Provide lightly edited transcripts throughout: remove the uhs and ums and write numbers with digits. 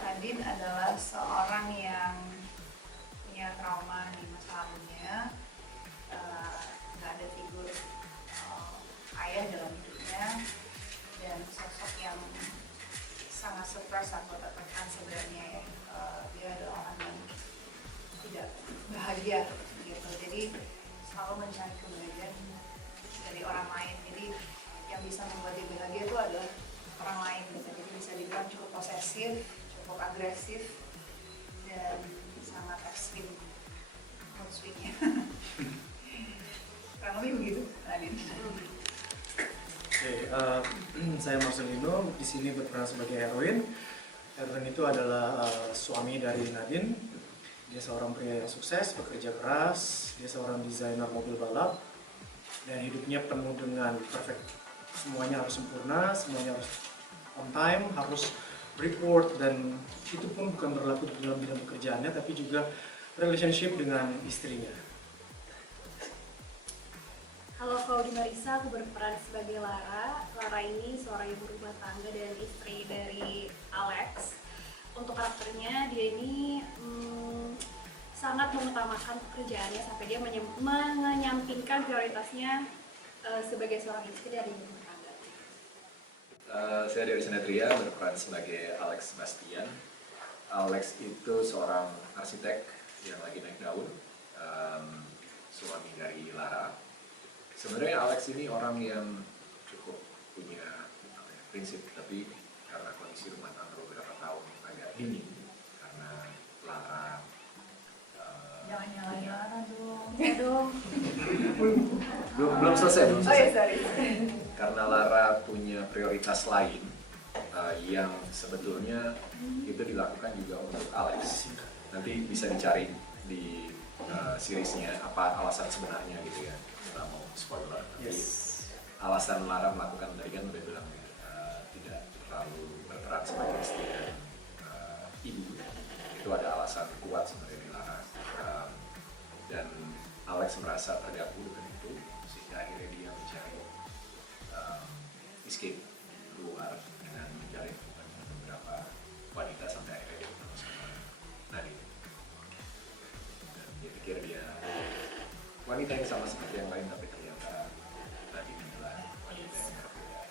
Nadine adalah seorang yang punya trauma di masa lalunya, nggak ada figur ayah dalam hidupnya, dan sosok yang sangat suppress atau tertekan sebenarnya ya. Dia adalah orang yang tidak bahagia gitu, jadi selalu mencari kebahagiaan dari orang lain. Jadi yang bisa membuat dia bahagia itu adalah orang lain gitu. Jadi bisa dibilang cukup posesif, cukup agresif, dan sangat ekstrim mood swing-nya. Kurang lebih begitu, Nadine. Oke, saya Marcelino di sini berperan sebagai Erwin. Erwin itu adalah suami dari Nadine. Dia seorang pria yang sukses, bekerja keras. Dia seorang desainer mobil balap dan hidupnya penuh dengan perfect. Semuanya harus sempurna, semuanya harus on time, harus report, dan itu pun bukan berlaku dalam bidang pekerjaannya, tapi juga relationship dengan istrinya. Halo, Claudia Marisa, aku berperan sebagai Lara. Lara ini seorang ibu rumah tangga dan istri dari Alex. Untuk karakternya, dia ini sangat mengutamakan pekerjaannya sampai dia menyampingkan prioritasnya sebagai seorang istri dari ibu rumah tangga. Saya Dewi Sinatria, berperan sebagai Alex Bastian. Alex itu seorang arsitek yang lagi naik daun, suami dari Lara. Sebenarnya Alex ini orang yang cukup punya prinsip, tapi karena kondisi rumah tangga beberapa tahun agak dingin karena Lara Jangan nyalain Lara dong. Ya dong. belum selesai. Oh ya, sorry. Karena Lara punya prioritas lain yang sebetulnya itu dilakukan juga untuk Alex. Nanti bisa dicari di seriesnya apa alasan sebenarnya gitu ya. Nggak mau spoiler. Tapi alasan Lara melakukan tadi kan udah bilang tidak terlalu berperan sebagai istri dan ibu. Itu ada alasan kuat sebenarnya di Lara. Dan Alex merasa terganggu dengan itu sehingga akhirnya dia mencari escape keluar dengan menjalin hubungan dengan beberapa wanita sampai akhirnya dia ketemu sama Nadine. Dan dia pikir dia wanita yang sama seperti yang lain, tapi ternyata Nadine adalah wanita yang berbeda.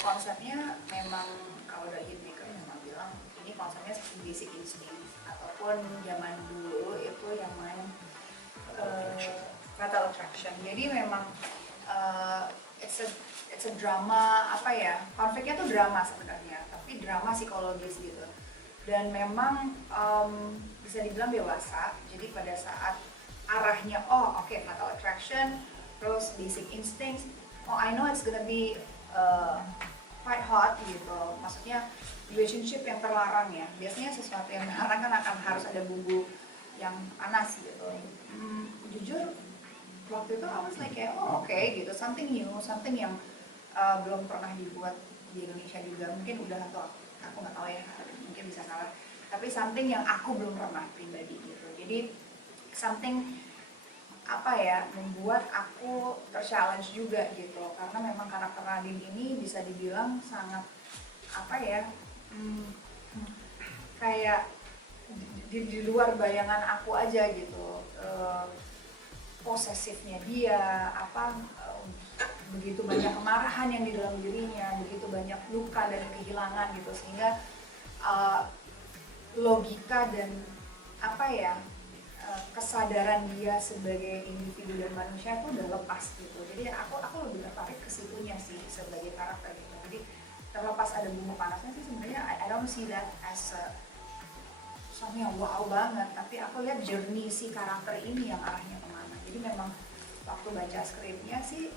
Konsepnya memang kalau dari Hitmaker memang bilang ini konsepnya seperti Basic Instinct, ataupun zaman dulu itu yang main Fatal Attraction. Jadi memang it's a drama, apa ya, konfliknya tuh drama sebenarnya, tapi drama psikologis gitu. Dan memang bisa dibilang dewasa. Jadi pada saat arahnya Fatal Attraction, terus Basic Instinct, I know it's gonna be quite hot gitu. Maksudnya relationship yang terlarang ya. Biasanya sesuatu yang terlarang kan akan harus ada bumbu yang panas gitu. Jujur waktu itu I was like gitu, something new, something yang belum pernah dibuat di Indonesia juga. Mungkin udah, atau aku nggak tahu ya, mungkin bisa salah. Tapi something yang aku belum pernah pribadi gitu. Jadi something membuat aku ter-challenge juga gitu, karena memang karakter Nadine ini bisa dibilang sangat kayak di luar bayangan aku aja gitu. Posesifnya dia, begitu banyak kemarahan yang di dalam dirinya, begitu banyak luka dan kehilangan gitu, sehingga logika dan kesadaran dia sebagai individu dan manusia itu udah lepas gitu. Jadi aku lebih tertarik ke situnya sih sebagai karakter gitu. Jadi terlepas ada bumbu panasnya sih sebenarnya I don't see that as something yang wow banget, tapi aku lihat journey si karakter ini yang arahnya kemana. Jadi memang waktu baca skripnya sih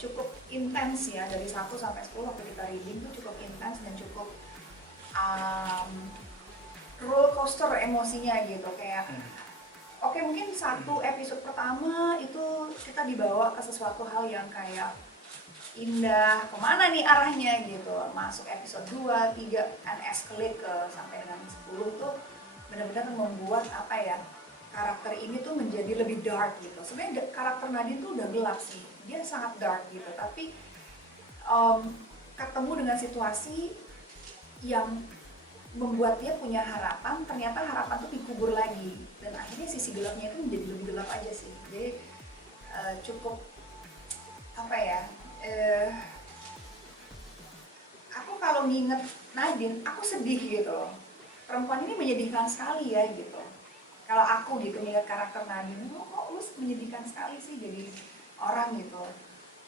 cukup intens ya, dari 1 sampai 10 waktu kita reading tuh cukup intens dan cukup roller coaster emosinya gitu, kayak oke, mungkin satu episode pertama itu kita dibawa ke sesuatu hal yang kayak indah, kemana nih arahnya gitu. Masuk episode 2, 3, and escalate ke sampai dengan 10 tuh benar-benar membuat apa ya, karakter ini tuh menjadi lebih dark gitu. Sebenarnya karakter Nadine tuh udah gelap sih, dia sangat dark gitu, tapi ketemu dengan situasi yang membuat dia punya harapan, ternyata harapan tuh dikubur lagi, dan akhirnya sisi gelapnya itu menjadi lebih gelap aja sih. Jadi cukup apa ya, aku kalau nginget Nadine, aku sedih gitu. Perempuan ini menyedihkan sekali ya gitu. Kalau aku gitu nginget karakter Nadine, kok lu menyedihkan sekali sih jadi orang gitu.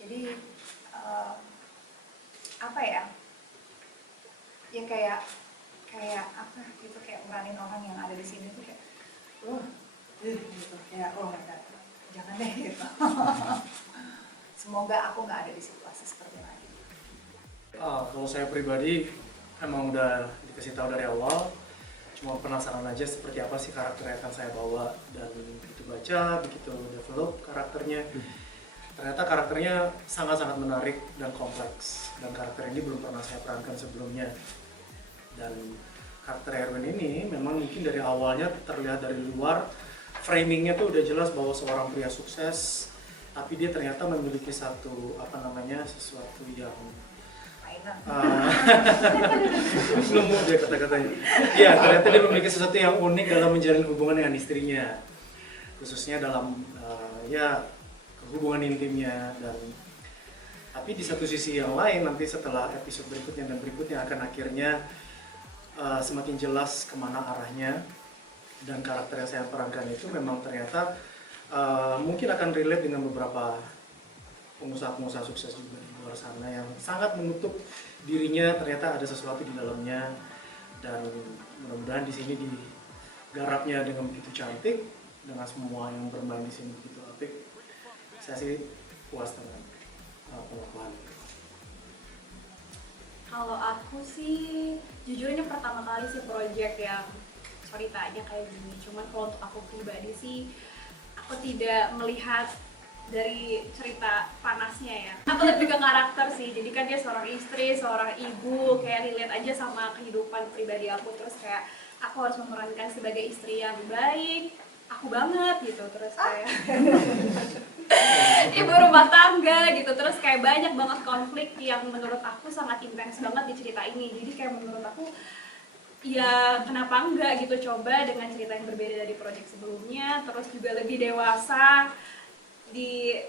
Jadi apa ya? Ya kayak apa gitu, kayak meranin orang yang ada di sini tuh kayak gitu, kayak enggak, jangan deh gitu. Semoga aku nggak ada di situasi seperti ini. Kalau saya pribadi emang udah dikasih tahu dari awal, cuma penasaran aja seperti apa sih karakter yang akan saya bawa, dan begitu baca, begitu develop karakternya, ternyata karakternya sangat-sangat menarik dan kompleks, dan karakter ini belum pernah saya perankan sebelumnya. Dan karakter Erwin ini memang mungkin dari awalnya terlihat dari luar, framingnya tuh udah jelas bahwa seorang pria sukses, tapi dia ternyata memiliki sesuatu yang nemu dia kata-katanya. Iya, ternyata dia memiliki sesuatu yang unik dalam menjalin hubungan dengan istrinya, khususnya dalam hubungan intimnya. Dan tapi di satu sisi yang lain, nanti setelah episode berikutnya dan berikutnya akan akhirnya semakin jelas kemana arahnya, dan karakter yang saya perankan itu memang ternyata mungkin akan relate dengan beberapa pengusaha-pengusaha sukses juga di luar sana yang sangat menutup dirinya, ternyata ada sesuatu di dalamnya. Dan mudah-mudahan di sini digarapnya dengan begitu cantik, dengan semua yang bermain di sini begitu apik. Saya sih puas dengan pengakuan. Kalau aku sih, jujur ini pertama kali sih project yang ceritanya kayak gini. Cuman kalau untuk aku pribadi sih, aku tidak melihat dari cerita panasnya ya. Aku lebih ke karakter sih. Jadi kan dia seorang istri, seorang ibu, kayak relate aja sama kehidupan pribadi aku. Terus kayak aku harus memerankan sebagai istri yang baik, aku banget gitu. Terus kayak ibu rumah tangga gitu. Terus kayak banyak banget konflik yang menurut aku sangat intens banget di cerita ini. Jadi kayak menurut aku, ya kenapa enggak gitu coba dengan cerita yang berbeda dari project sebelumnya, terus juga lebih dewasa di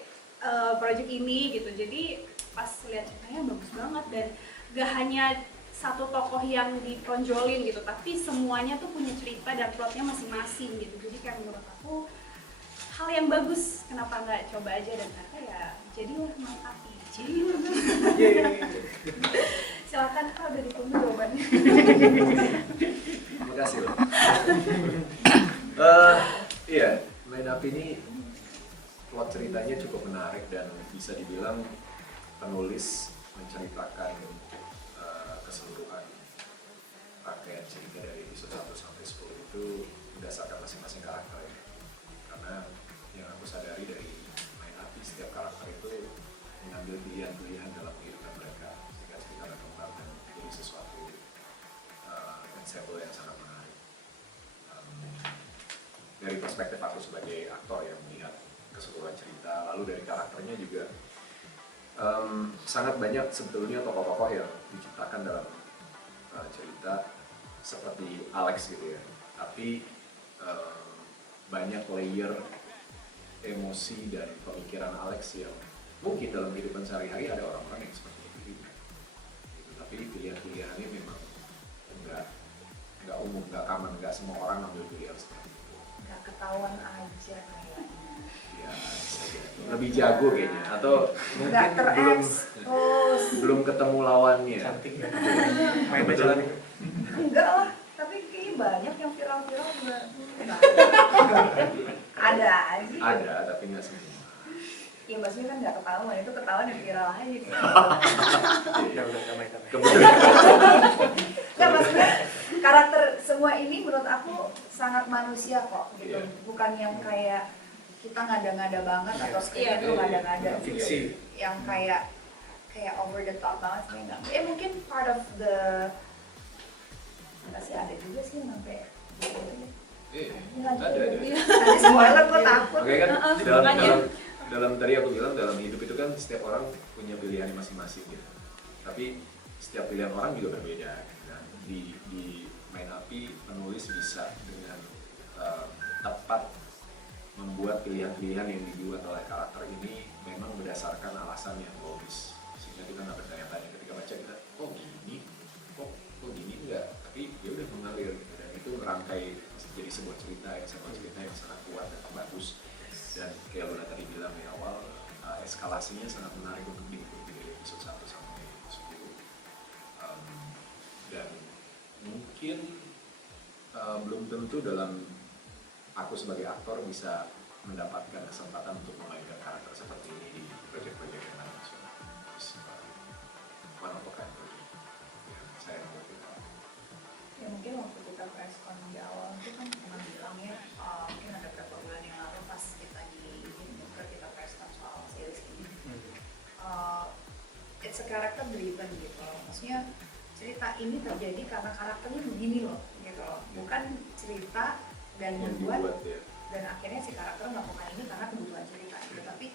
project ini gitu. Jadi pas lihat ceritanya bagus banget, dan gak hanya satu tokoh yang ditonjolin gitu, tapi semuanya tuh punya cerita dan plotnya masing-masing gitu. Jadi kayak menurut aku hal yang bagus, kenapa nggak coba aja, dan ternyata ya jadilah mantap. Silakan Kak, udah ditunggu jawabannya. Terima kasih loh. Iya, Main Api ini plot ceritanya cukup menarik, dan bisa dibilang penulis menceritakan keseluruhan rangkaian cerita dari episode 1 sampai 10 itu berdasarkan masing-masing karakter ya. Karena yang aku sadari dari Main Api, setiap karakter itu mengambil pilihan-pilihan dalam kehidupan mereka sehingga cerita berkembang dan menjadi sesuatu ensemble yang sangat menarik. Dari perspektif aku sebagai aktor yang melihat keseluruhan cerita, lalu dari karakternya juga sangat banyak sebetulnya tokoh-tokoh yang diciptakan dalam cerita seperti Alex gitu ya, tapi banyak layer emosi dan pemikiran Alex yang mungkin dalam kehidupan sehari-hari ada orang-orang yang seperti itu juga gitu. Tapi pilihan-pilihannya memang nggak umum, nggak common, nggak semua orang ambil pilihan seperti itu. Nggak ketahuan aja kayaknya. Ya, lebih jago kayaknya, atau mungkin belum ketemu lawannya. Cantik ya. Main jalan. Enggak lah, tapi kayaknya banyak yang viral-viral juga. Ada aja. Ada, tapi nggak semua. Ya maksudnya kan nggak ketahuan, itu ketahuan yang viral aja gitu. Ya udah damai-damai. Kebetulan. Nggak, maksudnya karakter semua ini menurut aku sangat manusia kok gitu, Iya. bukan yang kayak kita ngada-ngada banget atau skripnya tuh Iya. ngada-ngada Fiksi. yang kayak over the top banget sih enggak. Mungkin part of the masih ada juga sih sampai gitu. Ada. Ada spoiler gue takut. Oke kan dalam, makanya. dalam tadi aku bilang dalam hidup itu kan setiap orang punya pilihan masing-masing gitu. Tapi setiap pilihan orang juga berbeda. Nah, di Main Api penulis bisa dengan tepat membuat pilihan-pilihan yang dibuat oleh karakter ini memang berdasarkan alasan yang logis, sehingga kita nggak bertanya-tanya ketika baca kita kok gini enggak, tapi dia udah mengalir gitu, dan itu merangkai jadi sebuah cerita yang sangat kuat dan bagus. Dan kayak Luna tadi bilang di awal, eskalasinya sangat menarik untuk diikuti dari episode 1 sampai 10. Dan mungkin belum tentu dalam aku sebagai aktor bisa mendapatkan kesempatan untuk memainkan karakter seperti ini di proyek-proyek yang lain. Terus one of a kind project. Ya, saya membuat itu. Ya mungkin waktu kita press con di awal itu kan pernah bilang ya, mungkin ada beberapa bulan yang lalu pas kita kita press con soal series ini, it's a character driven gitu, maksudnya cerita ini terjadi karena karakternya begini loh gitu loh, bukan cerita dan Yang membuat dibuat ya. dan akhirnya si karakter melakukan ini karena kebutuhan cerita gitu. Tapi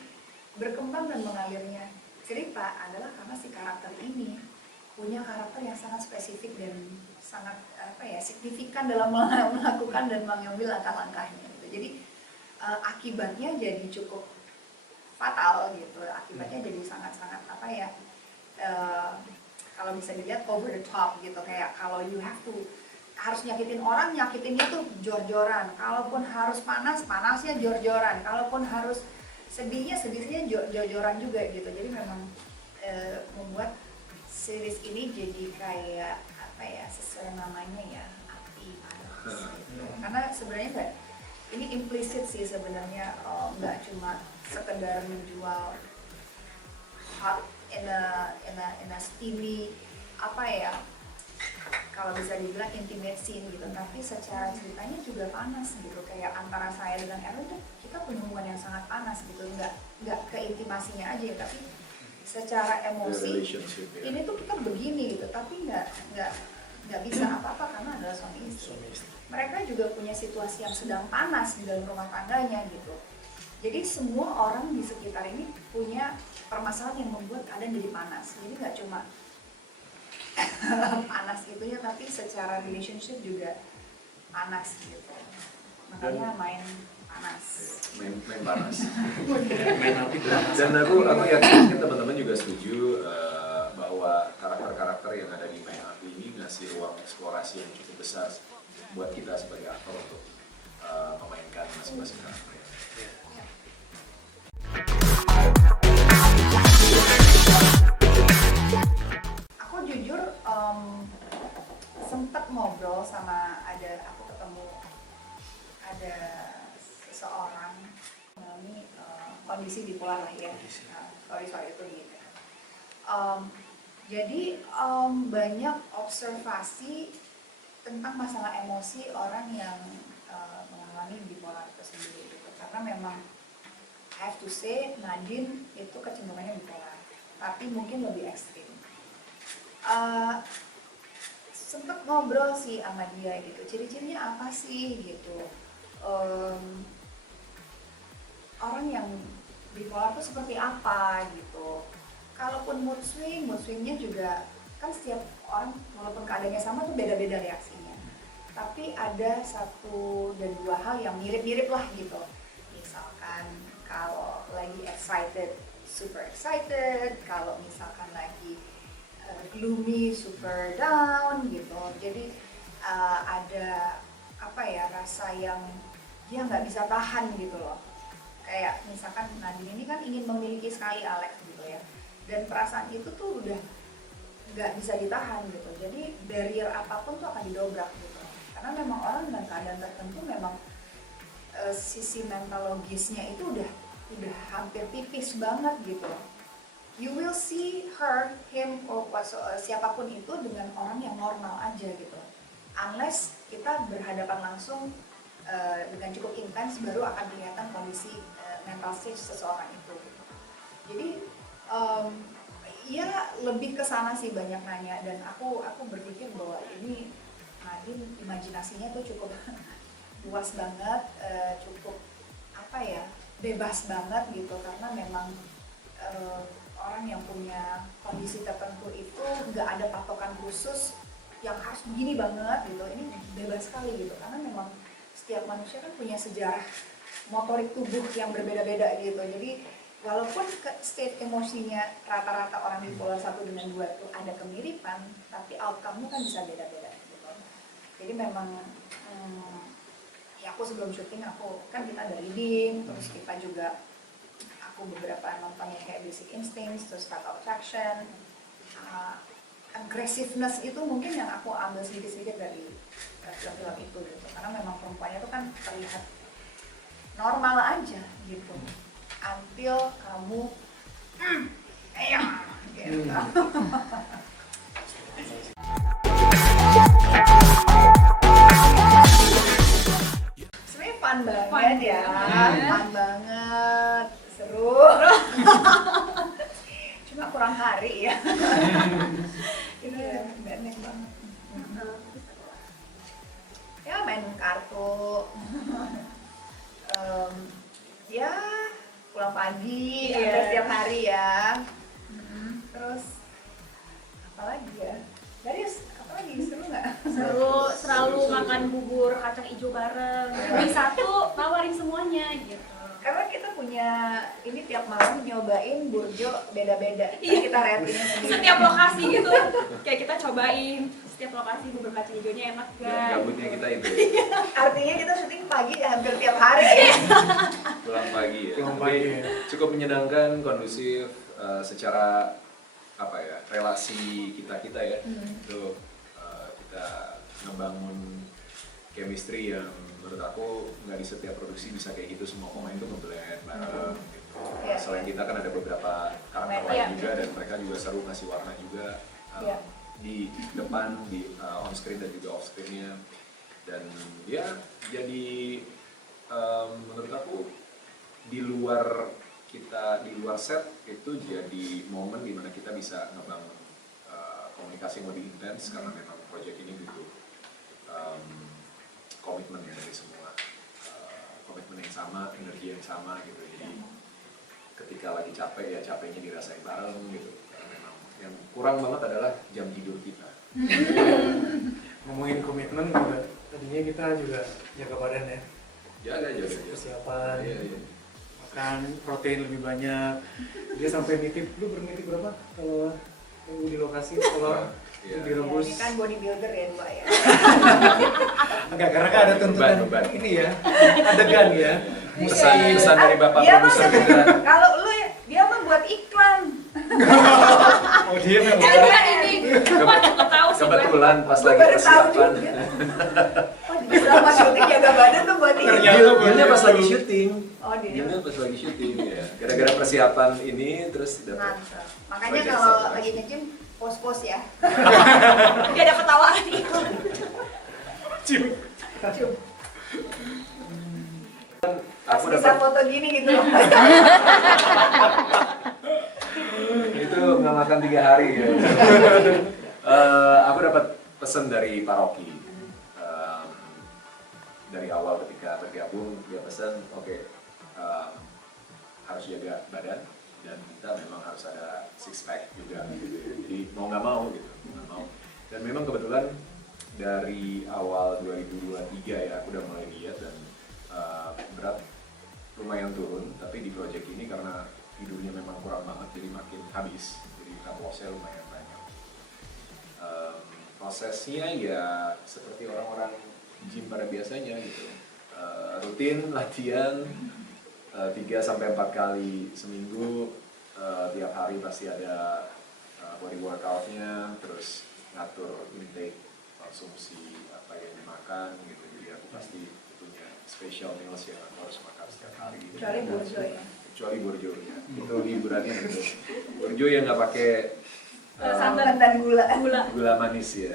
berkembang dan mengalirnya cerita adalah karena si karakter ini punya karakter yang sangat spesifik dan sangat signifikan dalam melakukan dan mengambil langkah-langkahnya gitu. Jadi akibatnya jadi cukup fatal gitu, akibatnya jadi sangat-sangat kalau bisa dilihat over the top gitu, kayak kalau you have to harus nyakitin orang, nyakitinnya tuh jor-joran, kalaupun harus panas, panasnya jor-joran, kalaupun harus sedihnya jor-joran juga gitu. Jadi memang membuat series ini jadi kayak sesuai namanya ya, api panas gitu. Karena sebenarnya ini implisit sih sebenarnya, nggak cuma sekedar menjual hot in a steamy kalau bisa dibilang intimate scene gitu, tapi secara ceritanya juga panas gitu, kayak antara saya dengan Erwin tuh kita punya hubungan yang sangat panas gitu, nggak ke intimasinya aja ya, tapi secara emosi Ya. ini tuh kita begini gitu, tapi nggak bisa apa-apa karena adalah suami istri. Mereka juga punya situasi yang sedang panas di dalam rumah tangganya gitu. Jadi semua orang di sekitar ini punya permasalahan yang membuat keadaan jadi panas. Jadi nggak cuma panas itunya, tapi secara relationship juga panas gitu. Makanya main panas. Main panas. Main api panas. Dan aku yakin teman-teman juga setuju bahwa karakter-karakter yang ada di Main Api ini ngasih ruang eksplorasi yang cukup besar buat kita sebagai aktor untuk memainkan masing-masing karakter. Aku jujur sempat ngobrol sama aku ketemu ada seseorang mengalami kondisi bipolar lah ya, soal itu gitu. Jadi banyak observasi tentang masalah emosi orang yang mengalami bipolar itu sendiri gitu. Karena memang I have to say Nadine itu kecenderungannya bipolar, tapi mungkin lebih ekstrim. Sempet ngobrol sih sama dia gitu, ciri-cirinya apa sih gitu. Orang yang bipolar itu seperti apa gitu. Kalaupun mood swingnya juga kan setiap orang walaupun keadaannya sama tuh beda-beda reaksinya. Tapi ada 1 dan 2 hal yang mirip-mirip lah gitu. Misalkan kalau lagi excited, super excited. Kalau misalkan lagi gloomy, super down gitu. Jadi ada rasa yang dia nggak bisa tahan gitu loh. Kayak misalkan Nadine ini kan ingin memiliki sekali Alex gitu ya. Dan perasaan itu tuh udah nggak bisa ditahan gitu. Jadi barrier apapun tuh akan didobrak gitu. Karena memang orang dengan keadaan tertentu memang sisi mental logisnya itu udah hampir tipis banget gitu. You will see her, him, or siapapun itu dengan orang yang normal aja gitu. unless kita berhadapan langsung dengan cukup intens, baru akan kelihatan kondisi mental stage seseorang itu. Jadi ya lebih ke sana sih banyak nanya, dan aku berpikir bahwa ini Nadine imajinasinya tuh cukup luas banget, cukup apa ya, bebas banget gitu, karena memang orang yang punya kondisi tertentu itu nggak ada patokan khusus yang harus begini banget gitu. Ini bebas sekali gitu, karena memang setiap manusia kan punya sejarah motorik tubuh yang berbeda-beda gitu. Jadi walaupun state emosinya rata-rata orang bipolar 1 dengan 2 itu ada kemiripan, tapi outcome-nya kan bisa beda-beda gitu. Jadi memang ya aku sebelum syuting kan kita ada reading, terus kita juga aku beberapa nonton yang kayak Basic Instincts, terus Cut of Attraction, aggressiveness itu mungkin yang aku ambil sedikit-sedikit dari film-film itu gitu. Karena memang perempuannya itu kan terlihat normal aja gitu, until kamu ayo gitu. Sebenarnya fun banget ya, fun banget, seru. Cuma kurang hari ya. Itu pendek banget. Ya main kartu. Ya pulang pagi, hampir setiap hari ya. Terus apa lagi ya? Darius, apa lagi? Seru nggak? Seru, selalu makan bubur kacang hijau bareng. Di satu nawarin semuanya gitu. Karena kita punya ini tiap malam nyobain burjo beda-beda. Iya. Kita ratingnya sendiri. Setiap lokasi gitu, kayak kita cobain setiap lokasi bubur kacang hijaunya enak guys. Gabutnya kita itu. Artinya kita syuting pagi hampir tiap hari ya. Pulang pagi ya. Pulang Tapi pagi ya. cukup menyenangkan, kondusif, secara apa ya, relasi kita ya. Itu kita ngebangun chemistry yang menurut aku nggak di setiap produksi bisa kayak gitu, semua pemain tuh ngeblend bareng gitu. Iya, Selain iya. kita kan ada beberapa karakter Iya. lain juga, dan mereka juga seru ngasih warna juga Iya. di depan, di on screen dan juga off screennya. Dan ya jadi menurut aku di luar set itu jadi momen dimana kita bisa ngebangun komunikasi yang lebih intens, karena memang proyek ini butuh komitmen ya dari semua, komitmen yang sama, energi yang sama gitu. Jadi ketika lagi capek ya capeknya dirasain bareng gitu. Karena memang yang kurang banget adalah jam tidur kita. Ngomongin komitmen juga, tadinya kita juga jaga badan ya, Jaga. persiapan, Iya. makan protein lebih banyak. Dia sampai nitip, lu bernitip berapa kalau di lokasi, kalau Iya. direbus? Ini kan bodybuilder ya dua ya. Enggak, karena kan ada tuntutan Beban. ini ya, adegan ya. Pesan dari Bapak Dia mah produser juga. kalau lu ya, dia mah buat iklan. Oh dia memang. Kan ini, gua cukup tahu sih gue. Kebetulan pas Gue lagi baru tahu persiapan. juga. Oh, di selama syuting jaga badan tuh buat ini. Ternyata. Dia pas lagi syuting. Oh, dia. Dia pas lagi syuting ya. Gara-gara persiapan ini terus dapat. Mantap. Makanya Project kalau satu. lagi nge-gym pos-pos ya. Dia dapat tawaran iklan. Cium. Cium. Pas Aku bisa dapat foto gini gitu. itu nggak makan 3 hari ya. Aku dapat pesan dari Paroki. Dari awal ketika bergabung dia pesan, oke, harus jaga badan dan kita memang harus ada six pack juga gitu. Jadi mau nggak mau gitu, nggak mau. Dan memang kebetulan dari awal 2023 ya aku udah mulai diet dan berat lumayan turun, tapi di project ini karena tidurnya memang kurang banget jadi makin habis, jadi kaplosnya lumayan banyak. Prosesnya ya seperti orang-orang gym pada biasanya gitu, rutin latihan 3-4 kali seminggu, tiap hari pasti ada body workoutnya, terus ngatur intake konsumsi apa yang dimakan gitu. Jadi aku pasti punya special meals yang aku harus makan setiap hari. Kecuali burjo ya. Kecuali burjo ya. Itu hiburannya itu. Burjo yang nggak pakai Santan dan gula. Gula. gula manis ya.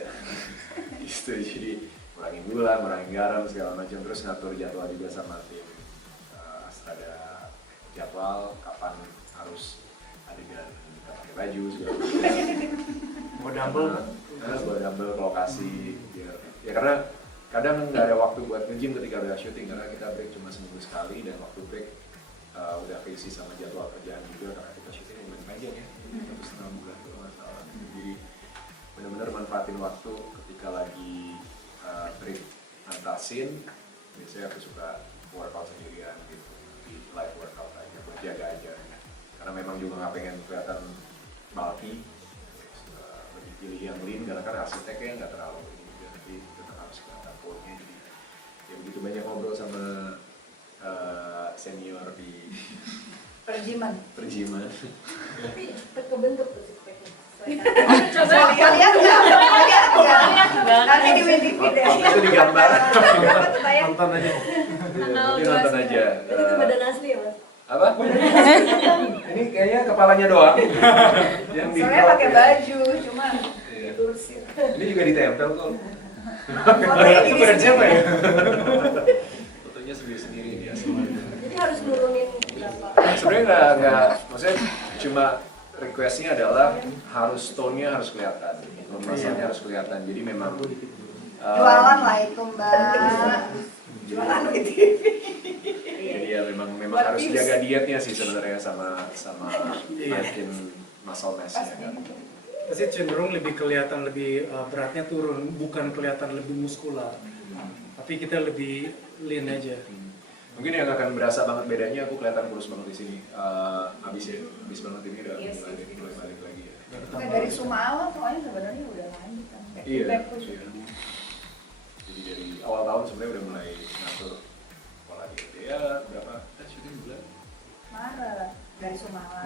gitu. Jadi ngurangin gula, ngurangin garam segala macam, terus ngatur jadwal juga sama tim. Ada jadwal kapan harus adegan nggak pakai baju segala macam. Bawa dumbbell ke lokasi biar, ya karena kadang nggak ada waktu buat nge-gym ketika udah syuting karena kita break cuma seminggu sekali dan waktu break udah keisi sama jadwal kerjaan juga karena kita syuting bulan panjang ya, 1,5 bulan kalau nggak salah. Jadi benar-benar manfaatin waktu ketika lagi break antar scene. Biasanya aku suka workout sendirian gitu, di live workout aja buat jaga aja. Karena memang juga nggak pengen kelihatan bulky, lebih pilih yang lean karena kan arsiteknya nggak terlalu ini juga, tapi tetap harus kelihatan core-nya. Jadi ya begitu banyak ngobrol sama senior di Perjiman. Tapi cepet kebentuk tuh six-pack-nya. Coba lihat nggak? Nanti di Wikipedia. Waktu itu digambar. Nonton aja. Jadi nonton aja. Itu tuh badan asli ya Mas? Apa? Ini kayaknya kepalanya doang. Yang di Soalnya pakai baju, cuma Iya. lurusin. Ini juga ditempel kok. Fotonya Itu brand siapa ya? Fotonya sendiri-sendiri biasa. Jadi harus nurunin berapa? Sebenarnya nggak, maksudnya cuma requestnya adalah harus tone-nya harus kelihatan, masanya harus kelihatan. Jadi memang Jualan lah itu Mbak. Jualan di TV. jadi ya memang Buat harus views. jaga dietnya sih sebenarnya sama naikin muscle mass-nya kan. Pasti cenderung lebih kelihatan lebih beratnya turun, bukan kelihatan lebih muskular. Tapi kita lebih lean aja. Mungkin yang akan berasa banget bedanya aku kelihatan kurus banget di sini. Habis banget ini udah mulai balik lagi ya. Kayak dari Sumala soalnya sebenarnya udah lanjut kan. Iya. Back to Iya. Jadi dari awal tahun sebenarnya udah mulai ngatur pola diet ya berapa? Syuting bulan? Maret dari Sumala.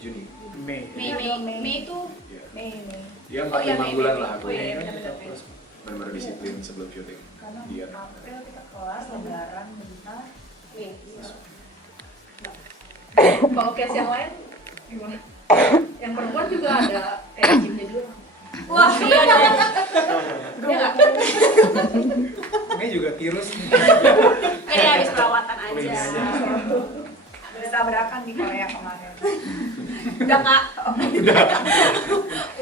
Juni. Mei itu Iya. Mei. Ya Oh, 4-5 iya, Mei, bulan Mei. lah aku. Oh, iya, benar-benar. Benar-benar disiplin sebelum syuting. Karena Diet. April kita kelas lebaran bentar. Nih. kalau case yang lain gimana? Yang perempuan juga ada kayak gymnya dulu. Wah, iya dong. Iya nggak? Ini juga tirus. Ini habis perawatan aja. Clean aja. Udah tabrakan di Korea kemarin. Udah nggak?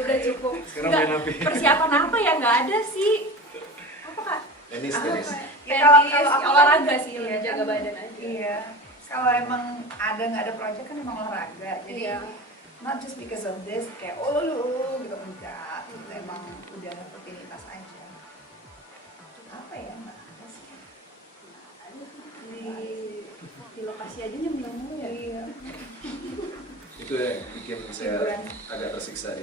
Udah cukup. Sekarang Nggak, main apa? persiapan apa ya nggak ada sih? Apa kak? Tenis. Ya, kalau Tenis, aku olahraga sih, iya, jaga badan aja. Iya. Kalau emang ada nggak ada project kan emang olahraga. Jadi Iya. not just because of this kayak lu gitu enggak. Itu emang udah rutinitas aja. Apa ya? Nggak ada sih. Di lokasi aja nyemil mulu ya. Iya. Itu yang bikin saya Hiburan. agak tersiksa di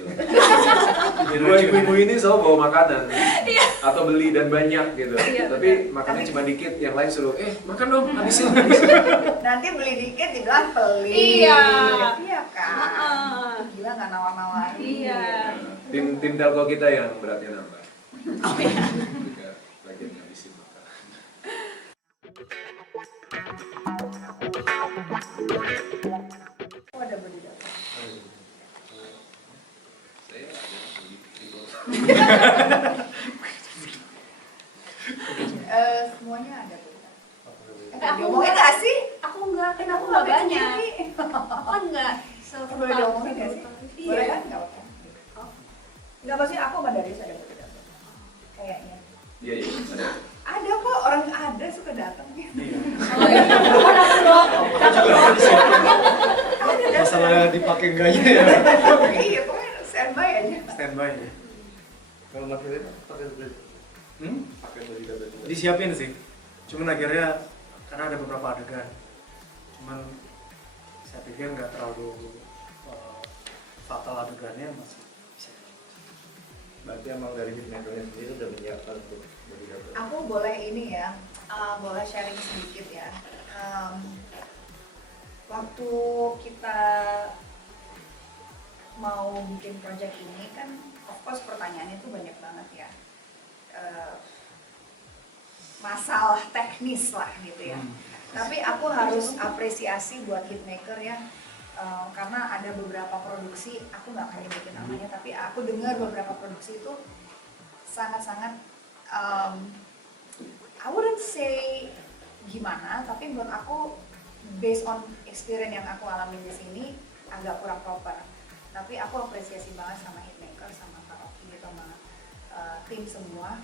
dua ibu-ibu ini selalu bawa makanan atau beli dan banyak gitu. Iya, Tapi makannya cuma dikit, yang lain suruh makan dong, habisin. Nanti beli dikit dibilang pelit. Iya. Iya kan. Gila nggak nawar-nawarin. Iya. Tim telco kita yang beratnya nambah. Oh iya. Bagian habisin makanan. Oh, ada beli dapur. Saya ada gitu. Semuanya ada beli dapur. Aku Diomongin nggak sih? Aku enggak, kan aku Aku nggak nggak banyak. sendiri. Aku kan nggak Boleh diomongin nggak sih? Boleh Iya. kan? Nggak apa-apa. Nggak, maksudnya aku sama Darius ada beli dapur. Kayaknya. Iya, ada. Ada kok, orang ada suka datang gitu. Masalah dipakai enggaknya ya. Iya, pokoknya standby aja. Standby ya. Kalau material pakai beli, pakai beli double. Disiapin sih. Cuman akhirnya karena ada beberapa adegan. Cuman saya pikir nggak terlalu fatal adegannya masih bisa. Berarti emang dari hitmakernya sendiri udah menyiapkan untuk beli double. Aku boleh ini ya, boleh sharing sedikit ya. Waktu kita mau bikin project ini kan, of course pertanyaannya tuh banyak banget ya. Masalah teknis lah gitu ya. Tapi aku harus apresiasi buat hitmaker ya. Karena ada beberapa produksi, aku nggak akan nyebutin namanya, tapi aku dengar beberapa produksi itu sangat-sangat I wouldn't say gimana, tapi menurut aku based on experience yang aku alami di sini agak kurang proper. Tapi aku apresiasi banget sama Hitmaker, sama Kak Oki gitu, sama tim semua.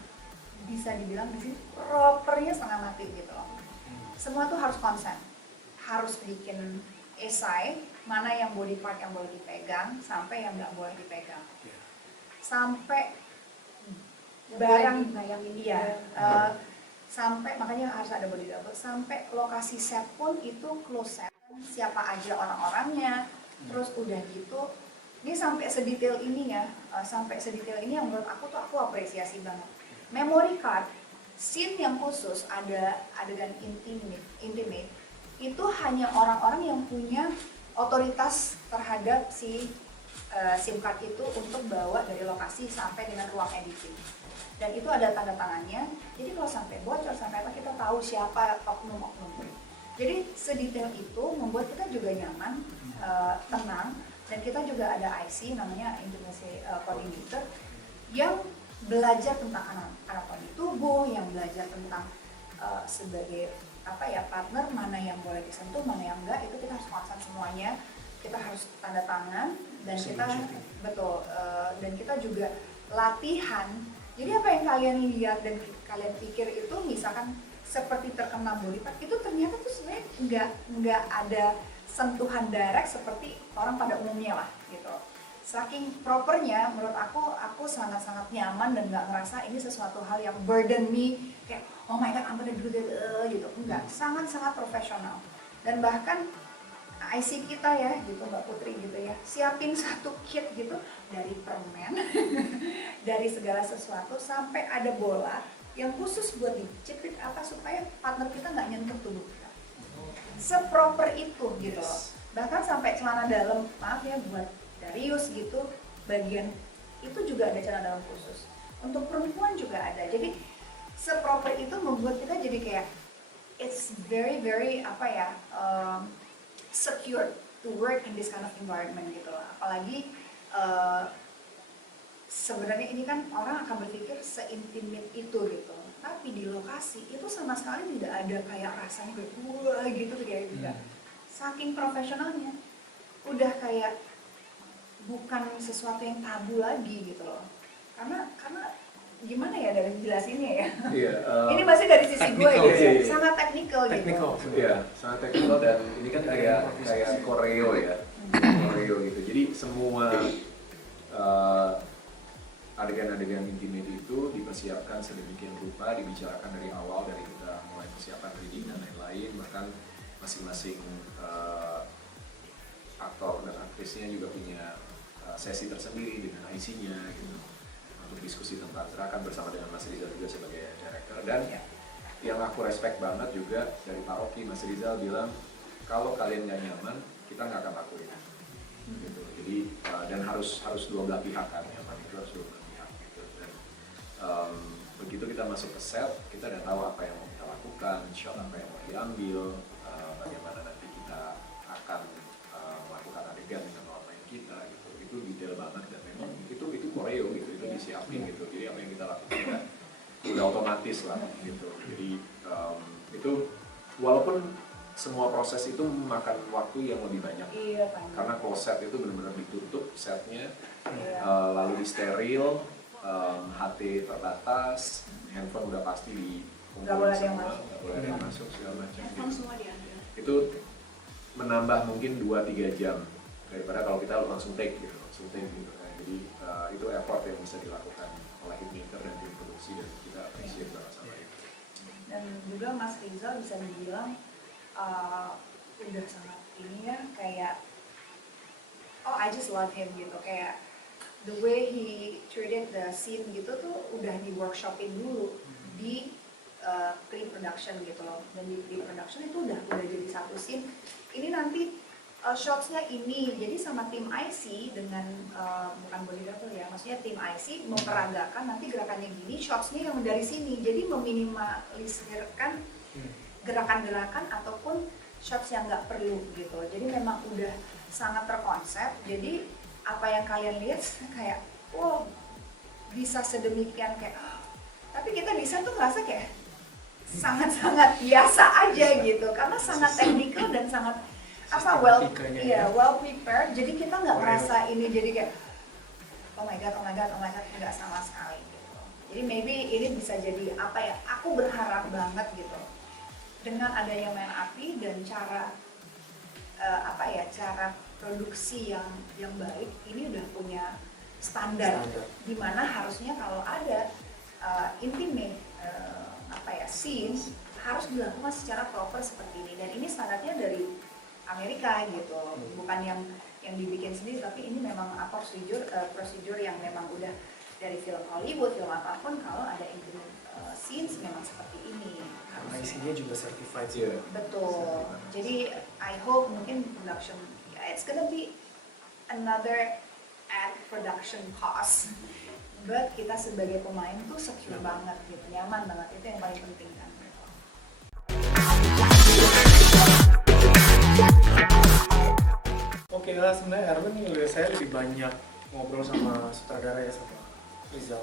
Bisa dibilang di sini propernya setengah mati gitu loh. Semua tuh harus konsen, harus bikin esai mana yang body part yang boleh dipegang sampai yang nggak boleh dipegang, sampai barang bayangin iya sampai makanya harus ada body double, sampai lokasi set pun itu close set, siapa aja orang-orangnya, terus udah gitu ini sampai sedetail ini ya, sampai sedetail ini yang menurut aku tuh aku apresiasi banget. Memory card scene yang khusus ada adegan intimate itu hanya orang-orang yang punya otoritas terhadap si SIM card itu untuk bawa dari lokasi sampai dengan ruang editing. Dan itu ada tanda tangannya. Jadi kalau sampai bocor sampai apa kita tahu siapa oknum-oknum. Jadi sedetail itu membuat kita juga nyaman, tenang, dan kita juga ada IC namanya Intimacy Coordinator yang belajar tentang anatomi tubuh, yang belajar tentang sebagai apa ya partner mana yang boleh disentuh, mana yang enggak, itu kita harus konsen semuanya, kita harus tanda tangan dan kita betul dan kita juga latihan. Jadi apa yang kalian lihat dan kalian pikir itu misalkan seperti terkena body part itu ternyata tuh sebenarnya nggak ada sentuhan direct seperti orang pada umumnya lah gitu. Saking propernya menurut aku sangat-sangat nyaman dan nggak ngerasa ini sesuatu hal yang burden me kayak oh my god I'm gonna do that gitu, enggak, sangat-sangat profesional. Dan bahkan IC kita ya gitu Mbak Putri gitu ya, siapin satu kit gitu dari permen dari segala sesuatu sampai ada bola yang khusus buat dijepit apa supaya partner kita nggak nyentuh tubuh kita. Seproper itu gitu loh. Bahkan sampai celana dalam, maaf ya buat Darius gitu, bagian itu juga ada celana dalam khusus. Untuk perempuan juga ada. Jadi seproper itu membuat kita jadi kayak it's very apa ya secure to work in this kind of environment gitu loh. Apalagi sebenarnya ini kan orang akan berpikir seintimate itu gitu, tapi di lokasi itu sama sekali tidak ada kayak rasanya kayak wah gitu kayak tidak. Saking profesionalnya, udah kayak bukan sesuatu yang tabu lagi gitu loh. Karena gimana ya dari jelasinnya ya? Iya. Ini masih dari sisi gue technical, gitu, iya. sangat teknikal gitu. Iya, sangat teknikal dan ini kan kayak koreo ya, koreo gitu. Jadi semua adegan-adegan intimate itu dipersiapkan sedemikian rupa, dibicarakan dari awal, dari kita mulai persiapan reading dan lain-lain, bahkan masing-masing aktor dan aktrisnya juga punya sesi tersendiri dengan IC-nya gitu, untuk diskusi tentang gerakan bersama dengan Mas Rizal juga sebagai director. Dan yang aku respect banget juga dari Pak Oki, Mas Rizal bilang kalau kalian nggak nyaman kita nggak akan lakuin gitu. Jadi dan harus dua belah pihak kan, nyaman itu harus dua belah pihak gitu. Dan begitu kita masuk ke set kita udah tahu apa yang mau kita lakukan, shot apa yang mau diambil, bagaimana nanti kita akan melakukan adegan dengan lawan kita gitu. Itu detail banget dan memang itu koreo gitu, itu disiapin gitu. Jadi apa yang kita lakukan kan udah otomatis lah gitu. Jadi itu walaupun semua proses itu memakan waktu yang lebih banyak. Iya, karena closet itu benar-benar ditutup setnya, iya. lalu di steril, HT terbatas, handphone udah pasti Nggak boleh ada yang semua, masuk. nggak boleh ada yang masuk segala macam. Handphone semua diambil. Itu menambah mungkin 2-3 jam daripada kalau kita langsung take gitu. Nah, jadi itu effort yang bisa dilakukan oleh Hitmaker dan tim produksi dan kita appreciate banget sama itu. Dan juga Mas Rizal bisa dibilang udah sangat ini ya kayak oh I just love him gitu, kayak the way he treated the scene gitu tuh udah di workshopin dulu di pre-production gitu loh. Dan di pre-production itu udah jadi satu scene ini nanti shotsnya ini, jadi sama tim IC dengan bukan body double ya, maksudnya tim IC memperagakan nanti gerakannya gini, shotsnya yang dari sini, jadi meminimalisirkan gerakan-gerakan ataupun shots yang nggak perlu gitu. Jadi memang udah sangat terkonsep. Jadi apa yang kalian lihat kayak wow bisa sedemikian kayak tapi kita bisa tuh ngerasa kayak sangat-sangat biasa aja gitu karena sangat teknikal dan sangat well prepared, jadi kita nggak merasa ini jadi kayak oh my god nggak sama sekali gitu. Jadi maybe ini bisa jadi apa ya, aku berharap banget gitu dengan adanya main api dan cara cara produksi yang baik, ini udah punya standar. Dimana harusnya kalau ada intimate scenes harus dilakukan secara proper seperti ini, dan ini standarnya dari Amerika gitu, bukan yang dibikin sendiri, tapi ini memang prosedur yang memang udah dari film Hollywood, film apapun, kalau ada intimate scenes memang seperti ini. Karena isinya juga certified sih. Betul. Jadi I hope mungkin production, it's gonna be another add production cost. But kita sebagai pemain tuh secure banget gitu, nyaman banget, itu yang paling penting kan. Oke lah, sebenarnya Erwin saya lebih banyak ngobrol sama sutradara ya, sama Rizal.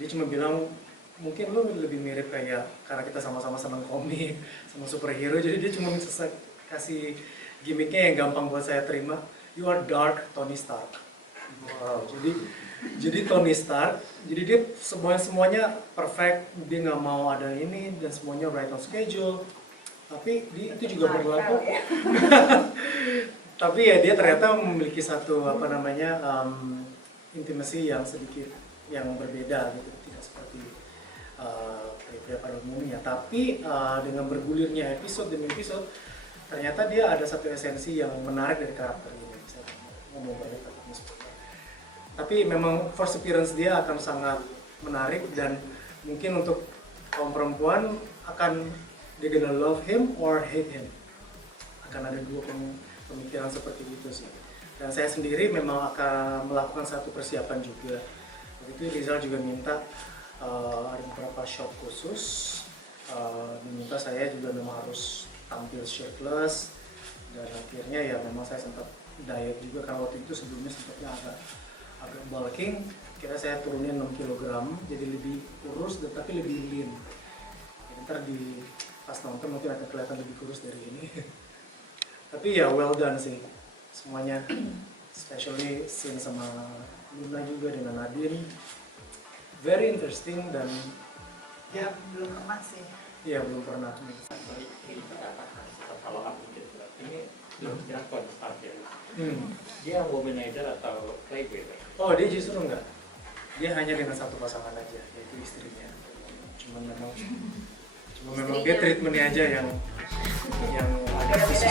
Dia cuma bilang mungkin lu lebih mirip kayak, karena kita sama-sama senang komik sama superhero, jadi dia cuma kasih gimmicknya yang gampang buat saya terima. You are dark Tony Stark. Wow, jadi Tony Stark, jadi dia semuanya perfect, dia nggak mau ada ini dan semuanya right on schedule. Tapi itu juga berlaku. Tapi ya dia ternyata memiliki satu intimacy yang sedikit yang berbeda gitu, tidak seperti pria pada umumnya. Tapi dengan bergulirnya episode demi episode, ternyata dia ada satu esensi yang menarik dari karakter ini. Saya ngomong banyak tapi memang first appearance dia akan sangat menarik, dan mungkin untuk kaum perempuan akan dia gonna love him or hate him. Akan ada dua pemikiran seperti itu sih. Dan saya sendiri memang akan melakukan satu persiapan juga. Waktu itu Rizal juga minta ada beberapa shot khusus, diminta saya juga memang harus tampil shirtless, dan akhirnya ya memang saya sempat diet juga karena waktu itu sebelumnya sempatnya agak bulking. Kira saya turunin 6 kg, jadi lebih kurus tapi lebih lean. Jadi ntar pas nonton mungkin akan kelihatan lebih kurus dari ini. Tapi ya well done sih semuanya, especially scene sama Luna juga dengan Nadine, very interesting. Dan ya belum pernah sih. Iya belum pernah. Kalau aku gitu, ini belum kira konstan ya. Dia womanizer atau playboy? Oh dia justru enggak, dia hanya dengan satu pasangan aja, yaitu istrinya. Cuma memang dia treatmentnya aja yang agak khusus.